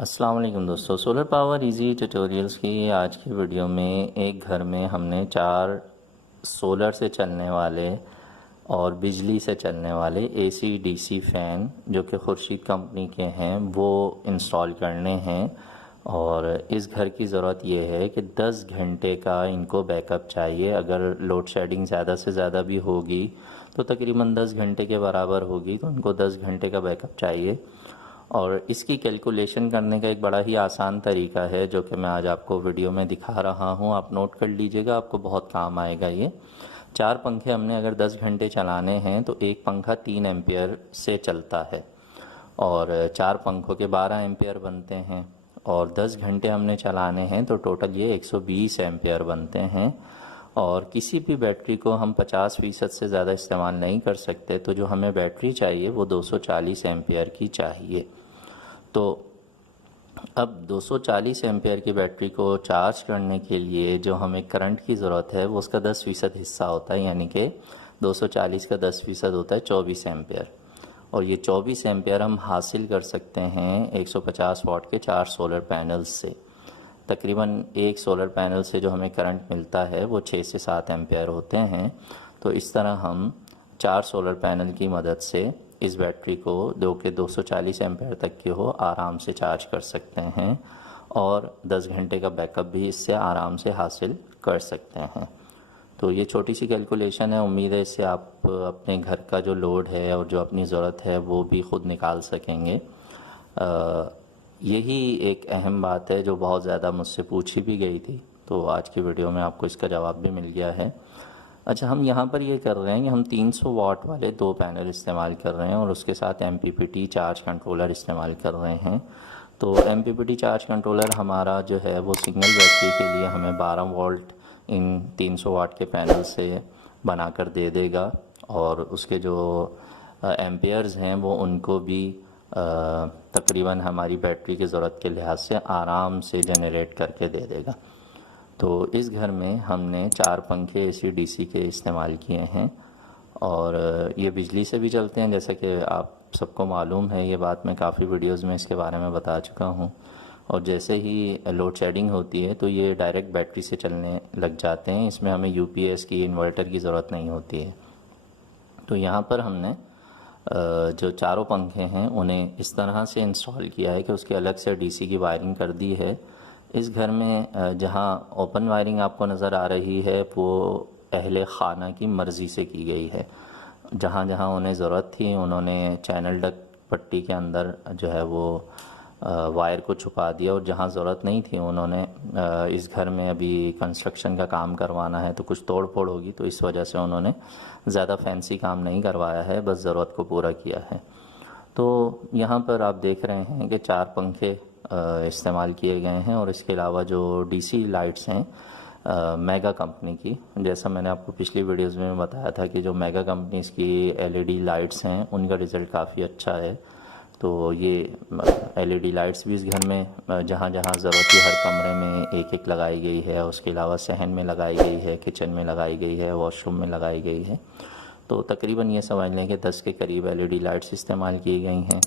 अस्सलाम वालेकुम दोस्तों, सोलर पावर इजी ट्यूटोरियल्स की आज की वीडियो में एक घर में हमने 4 सोलर से चलने वाले और बिजली से चलने वाले एसी डीसी फ़ैन जो कि खुर्शीद कंपनी के हैं वो इंस्टॉल करने हैं। और इस घर की ज़रूरत ये है कि 10 घंटे का इनको बैकअप चाहिए। अगर लोड शेडिंग ज़्यादा से ज़्यादा भी होगी तो तकरीबन 10 घंटे के बराबर होगी, तो इनको 10 घंटे का बैकअप चाहिए। और इसकी कैलकुलेशन करने का एक बड़ा ही आसान तरीका है जो कि मैं आज आपको वीडियो में दिखा रहा हूँ। आप नोट कर लीजिएगा, आपको बहुत काम आएगा ये। 4 पंखे हमने अगर 10 घंटे चलाने हैं तो एक पंखा 3 एम्पियर से चलता है और 4 पंखों के 12 एम्पियर बनते हैं। और 10 घंटे हमने चलाने हैं तो टोटल ये 120 एम्पियर बनते हैं। और किसी भी बैटरी को हम 50% से ज़्यादा इस्तेमाल नहीं कर सकते, तो जो हमें बैटरी चाहिए वो 240 एम्पियर की चाहिए। तो अब 240 एम्पेयर की बैटरी को चार्ज करने के लिए जो हमें करंट की ज़रूरत है वो उसका 10% हिस्सा होता है, यानी कि 240 का 10% होता है 24 एम्पेयर। और ये 24 एम्पेयर हम हासिल कर सकते हैं 150 वाट के 4 सोलर पैनल्स से। तकरीबन एक सोलर पैनल से जो हमें करंट मिलता है वो 6 से 7 एम्पेयर होते हैं। तो इस तरह हम 4 सोलर पैनल की मदद से इस बैटरी को 240 एम्पेयर तक की हो आराम से चार्ज कर सकते हैं और 10 घंटे का बैकअप भी इससे आराम से हासिल कर सकते हैं। तो ये छोटी सी कैलकुलेशन है, उम्मीद है इससे आप अपने घर का जो लोड है और जो अपनी ज़रूरत है वो भी ख़ुद निकाल सकेंगे। यही एक अहम बात है जो बहुत ज़्यादा मुझसे पूछी भी गई थी, तो आज की वीडियो में आपको इसका जवाब भी मिल गया है। अच्छा, हम यहाँ पर ये कर रहे हैं कि हम 300 वाट वाले 2 पैनल इस्तेमाल कर रहे हैं और उसके साथ MPPT चार्ज कंट्रोलर इस्तेमाल कर रहे हैं। तो MPPT चार्ज कंट्रोलर हमारा जो है वो सिंगल बैटरी के लिए हमें 12 वोल्ट इन 300 वाट के पैनल से बनाकर दे देगा और उसके जो एम्पेयर्स हैं वो उनको भी तकरीबन हमारी बैटरी की ज़रूरत के लिहाज से आराम से जनरेट करके दे देगा। तो इस घर में हमने 4 पंखे AC DC के इस्तेमाल किए हैं और ये बिजली से भी चलते हैं, जैसा कि आप सबको मालूम है। ये बात मैं काफ़ी वीडियोस में इसके बारे में बता चुका हूँ। और जैसे ही लोड शेडिंग होती है तो ये डायरेक्ट बैटरी से चलने लग जाते हैं, इसमें हमें UPS की इन्वर्टर की ज़रूरत नहीं होती है। तो यहाँ पर हमने जो चारों पंखे हैं उन्हें इस तरह से इंस्टॉल किया है कि उसके अलग से DC की वायरिंग कर दी है। इस घर में जहाँ ओपन वायरिंग आपको नज़र आ रही है वो अहले ख़ाना की मर्ज़ी से की गई है। जहाँ जहाँ उन्हें ज़रूरत थी उन्होंने चैनल डक पट्टी के अंदर जो है वो वायर को छुपा दिया, और जहाँ ज़रूरत नहीं थी उन्होंने इस घर में अभी कंस्ट्रक्शन का काम करवाना है तो कुछ तोड़ फोड़ होगी, तो इस वजह से उन्होंने ज़्यादा फैंसी काम नहीं करवाया है, बस ज़रूरत को पूरा किया है। तो यहाँ पर आप देख रहे हैं कि 4 पंखे इस्तेमाल किए गए हैं और इसके अलावा जो DC लाइट्स हैं मेगा कंपनी की, जैसा मैंने आपको पिछली वीडियोज़ में बताया था कि जो मेगा कंपनीज़ की LED लाइट्स हैं उनका रिज़ल्ट काफ़ी अच्छा है। तो ये LED लाइट्स भी इस घर में जहाँ जहाँ ज़रूरत है हर कमरे में एक एक लगाई गई है। उसके अलावा सहन में लगाई गई है, किचन में लगाई गई है, वॉशरूम में लगाई गई है। तो तकरीबन ये समझ लें कि 10 के करीब LED लाइट्स इस्तेमाल की गई हैं।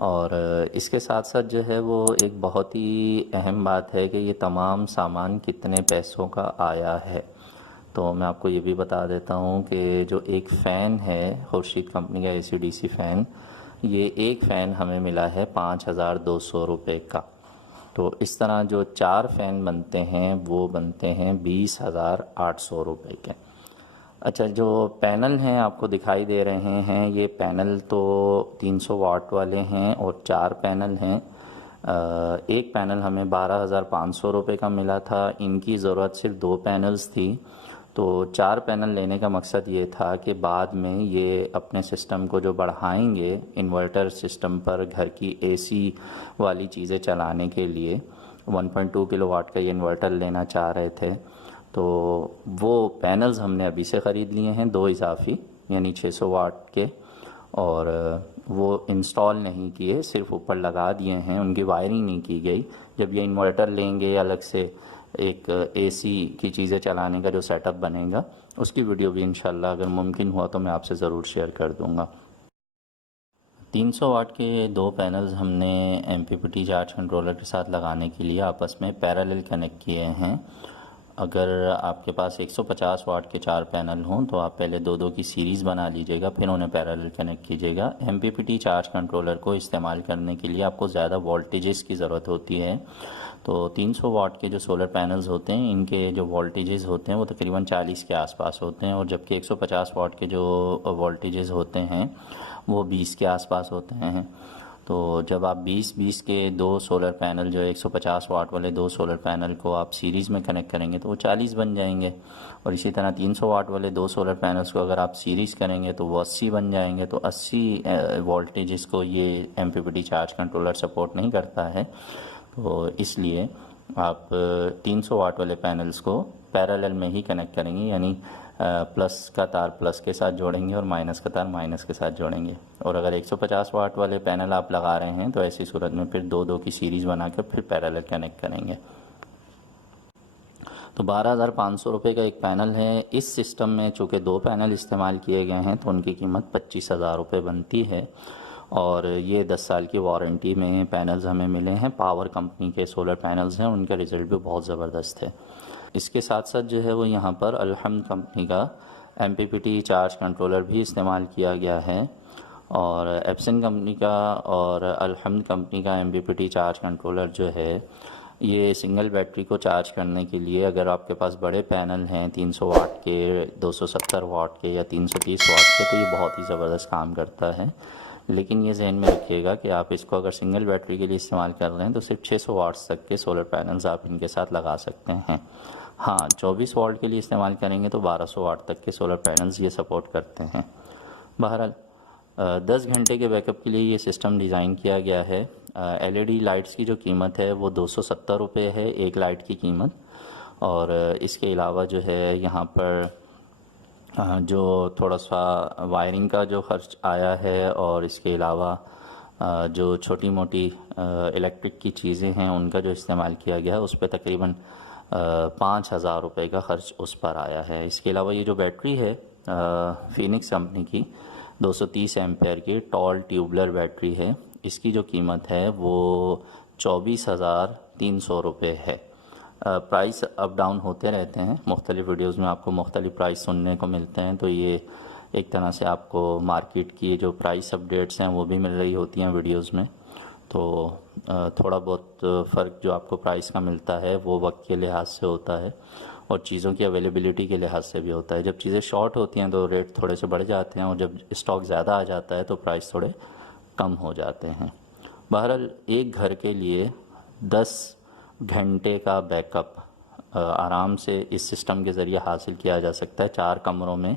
और इसके साथ साथ जो है वो एक बहुत ही अहम बात है कि ये तमाम सामान कितने पैसों का आया है। तो मैं आपको ये भी बता देता हूँ कि जो एक फ़ैन है खुर्शीद कंपनी का AC DC फ़ैन, ये एक फ़ैन हमें मिला है 5200 रुपये का। तो इस तरह जो 4 फ़ैन बनते हैं वो बनते हैं 20,800 रुपये के। अच्छा, जो पैनल हैं आपको दिखाई दे रहे हैं, ये पैनल तो 300 वाट वाले हैं और 4 पैनल हैं। एक पैनल हमें 12,500 रुपये का मिला था। इनकी ज़रूरत सिर्फ 2 पैनल्स थी, तो 4 पैनल लेने का मकसद ये था कि बाद में ये अपने सिस्टम को जो बढ़ाएंगे इन्वर्टर सिस्टम पर घर की AC वाली चीज़ें चलाने के लिए 1.2 किलोवाट का ये इन्वर्टर लेना चाह रहे थे। तो वो पैनल्स हमने अभी से ख़रीद लिए हैं 2 इजाफी, यानी 600 वाट के, और वो इंस्टॉल नहीं किए, सिर्फ ऊपर लगा दिए हैं, उनकी वायरिंग नहीं की गई। जब ये इन्वर्टर लेंगे अलग से एक AC की चीज़ें चलाने का जो सेटअप बनेगा उसकी वीडियो भी इंशाल्लाह अगर मुमकिन हुआ तो मैं आपसे ज़रूर शेयर कर दूँगा। 300 वाट के दो पैनल्स हमने MPPT चार्ज कंट्रोलर के साथ लगाने के लिए आपस में पैरेलल कनेक्ट किए हैं। अगर आपके पास 150 वाट के 4 पैनल हों तो आप पहले दो दो की सीरीज़ बना लीजिएगा, फिर उन्हें पैरेलल कनेक्ट कीजिएगा। MPPT चार्ज कंट्रोलर को इस्तेमाल करने के लिए आपको ज़्यादा वोल्टेजेस की ज़रूरत होती है। तो 300 वाट के जो सोलर पैनल्स होते हैं इनके जो वोल्टेजेस होते हैं वो तकरीबन 40 के आसपास होते हैं, और जबकि 150 वाट के जो वोल्टेजेस होते हैं वो 20 के आसपास होते हैं। तो जब आप 20 के दो सोलर पैनल, जो 150 वाट वाले दो सोलर पैनल को आप सीरीज़ में कनेक्ट करेंगे तो वो 40 बन जाएंगे, और इसी तरह 300 वाट वाले दो सोलर पैनल्स को अगर आप सीरीज़ करेंगे तो वो 80 बन जाएंगे। तो 80 वोल्टेजेस को ये MPPT चार्ज कंट्रोलर सपोर्ट नहीं करता है, तो इसलिए आप 300 वाट वाले पैनल्स को पैरेलल में ही कनेक्ट करेंगे, यानी प्लस का तार प्लस के साथ जोड़ेंगे और माइनस का तार माइनस के साथ जोड़ेंगे। और अगर 150 वाट वाले पैनल आप लगा रहे हैं तो ऐसी सूरत में फिर दो दो की सीरीज़ बनाकर फिर पैरेलल कनेक्ट करेंगे। तो 12,500 रुपये का एक पैनल है। इस सिस्टम में चूँकि दो पैनल इस्तेमाल किए गए हैं तो उनकी कीमत 25,000 रुपये बनती है, और ये 10 साल की वारंटी में पैनल्स हमें मिले हैं। पावर कंपनी के सोलर पैनल्स हैं, उनका रिज़ल्ट भी बहुत ज़बरदस्त है। इसके साथ साथ जो है वो यहाँ पर अलहम्द कंपनी का MPPT चार्ज कंट्रोलर भी इस्तेमाल किया गया है, और एप्सन कंपनी का और अलहम्द कंपनी का MPPT चार्ज कंट्रोलर जो है ये सिंगल बैटरी को चार्ज करने के लिए, अगर आपके पास बड़े पैनल हैं 300 वाट के, 270 वाट के या 330 वाट के, तो ये बहुत ही ज़बरदस्त काम करता है। लेकिन ये जहन में रखिएगा कि आप इसको अगर सिंगल बैटरी के लिए इस्तेमाल कर रहे हैं तो सिर्फ 600 वाट्स तक के सोलर पैनल्स आप इनके साथ लगा सकते हैं। हाँ, 24 वाट के लिए इस्तेमाल करेंगे तो 1200 वाट तक के सोलर पैनल्स ये सपोर्ट करते हैं। बहरहाल 10 घंटे के बैकअप के लिए ये सिस्टम डिज़ाइन किया गया है। LED लाइट्स की जो कीमत है वो 270 रुपये है एक लाइट की कीमत, और इसके अलावा जो है यहाँ पर जो थोड़ा सा वायरिंग का जो खर्च आया है, और इसके अलावा जो छोटी मोटी इलेक्ट्रिक की चीज़ें हैं उनका जो इस्तेमाल किया गया है उस पर तकरीबन 5,000 रुपये का खर्च उस पर आया है। इसके अलावा ये जो बैटरी है फिनिक्स कंपनी की 230 एम्पेयर की टॉल ट्यूबलर बैटरी है, इसकी जो कीमत है वो 24,300 रुपये है। प्राइस अप डाउन होते रहते हैं, मुख्तलिफ़ वीडियोस में आपको मुख्तलिफ़ प्राइस सुनने को मिलते हैं, तो ये एक तरह से आपको मार्केट की जो प्राइस अपडेट्स हैं वो भी मिल रही होती हैं वीडियोस में। तो थोड़ा बहुत फ़र्क जो आपको प्राइस का मिलता है वो वक्त के लिहाज से होता है और चीज़ों की अवेलेबिलिटी के लिहाज से भी होता है। जब चीज़ें शॉर्ट होती हैं तो रेट थोड़े से बढ़ जाते हैं, और जब स्टॉक ज़्यादा आ जाता है तो प्राइस थोड़े कम हो जाते हैं। बहरहाल एक घर के लिए 10 घंटे का बैकअप आराम से इस सिस्टम के ज़रिए हासिल किया जा सकता है। 4 कमरों में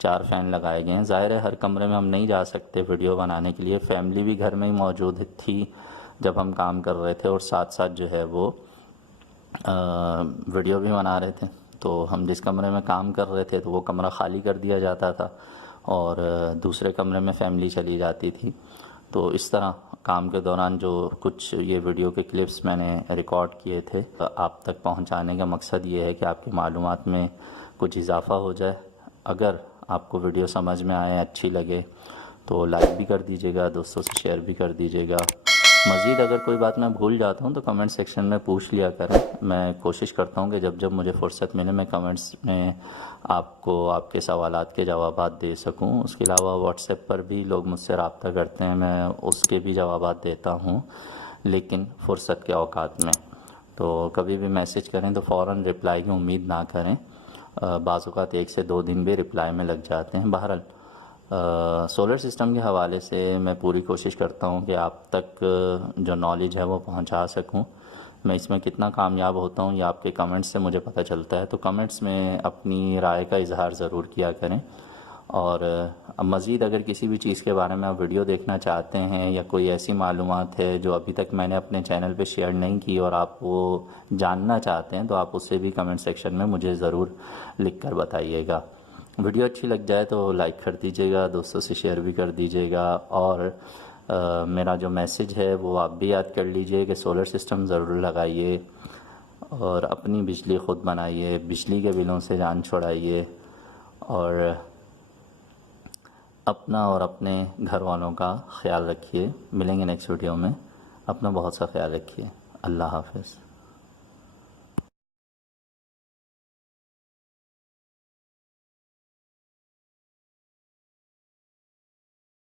4 फ़ैन लगाए गए हैं। ज़ाहिर है हर कमरे में हम नहीं जा सकते वीडियो बनाने के लिए, फैमिली भी घर में ही मौजूद थी जब हम काम कर रहे थे, और साथ साथ जो है वो वीडियो भी बना रहे थे। तो हम जिस कमरे में काम कर रहे थे तो वो कमरा ख़ाली कर दिया जाता था और दूसरे कमरे में फैमिली चली जाती थी। तो इस तरह काम के दौरान जो कुछ ये वीडियो के क्लिप्स मैंने रिकॉर्ड किए थे आप तक पहुंचाने का मकसद ये है कि आपकी मालूमात में कुछ इजाफ़ा हो जाए। अगर आपको वीडियो समझ में आए, अच्छी लगे तो लाइक भी कर दीजिएगा, दोस्तों से शेयर भी कर दीजिएगा। मज़ीद अगर कोई बात मैं भूल जाता हूँ तो कमेंट सेक्शन में पूछ लिया करें। मैं कोशिश करता हूँ कि जब जब मुझे फ़ुर्सत मिले मैं कमेंट्स में आपको आपके सवालात के जवाबात दे सकूँ। उसके अलावा व्हाट्सएप पर भी लोग मुझसे रब्ता करते हैं, मैं उसके भी जवाबात देता हूँ, लेकिन फ़ुर्सत के औकात में। तो कभी भी मैसेज करें तो फ़ौरन रिप्लाई की उम्मीद ना करें, बाज़ औक़ात 1 से 2 दिन भी रिप्लाई में लग जाते हैं। बहरहाल सोलर सिस्टम के हवाले से मैं पूरी कोशिश करता हूँ कि आप तक जो नॉलेज है वो पहुँचा सकूँ। मैं इसमें कितना कामयाब होता हूँ ये आपके कमेंट्स से मुझे पता चलता है। तो कमेंट्स में अपनी राय का इजहार ज़रूर किया करें, और मज़ीद अगर किसी भी चीज़ के बारे में आप वीडियो देखना चाहते हैं या कोई ऐसी मालूमात है जो अभी तक मैंने अपने चैनल पे शेयर नहीं की और आप वो जानना चाहते हैं तो आप उससे भी कमेंट सेक्शन में मुझे ज़रूर लिख कर बताइएगा। वीडियो अच्छी लग जाए तो लाइक कर दीजिएगा, दोस्तों से शेयर भी कर दीजिएगा, और मेरा जो मैसेज है वो आप भी याद कर लीजिए कि सोलर सिस्टम ज़रूर लगाइए और अपनी बिजली ख़ुद बनाइए, बिजली के बिलों से जान छुड़ाइए, और अपना और अपने घर वालों का ख्याल रखिए। मिलेंगे नेक्स्ट वीडियो में। अपना बहुत सा ख्याल रखिए। अल्लाह हाफ़िज़।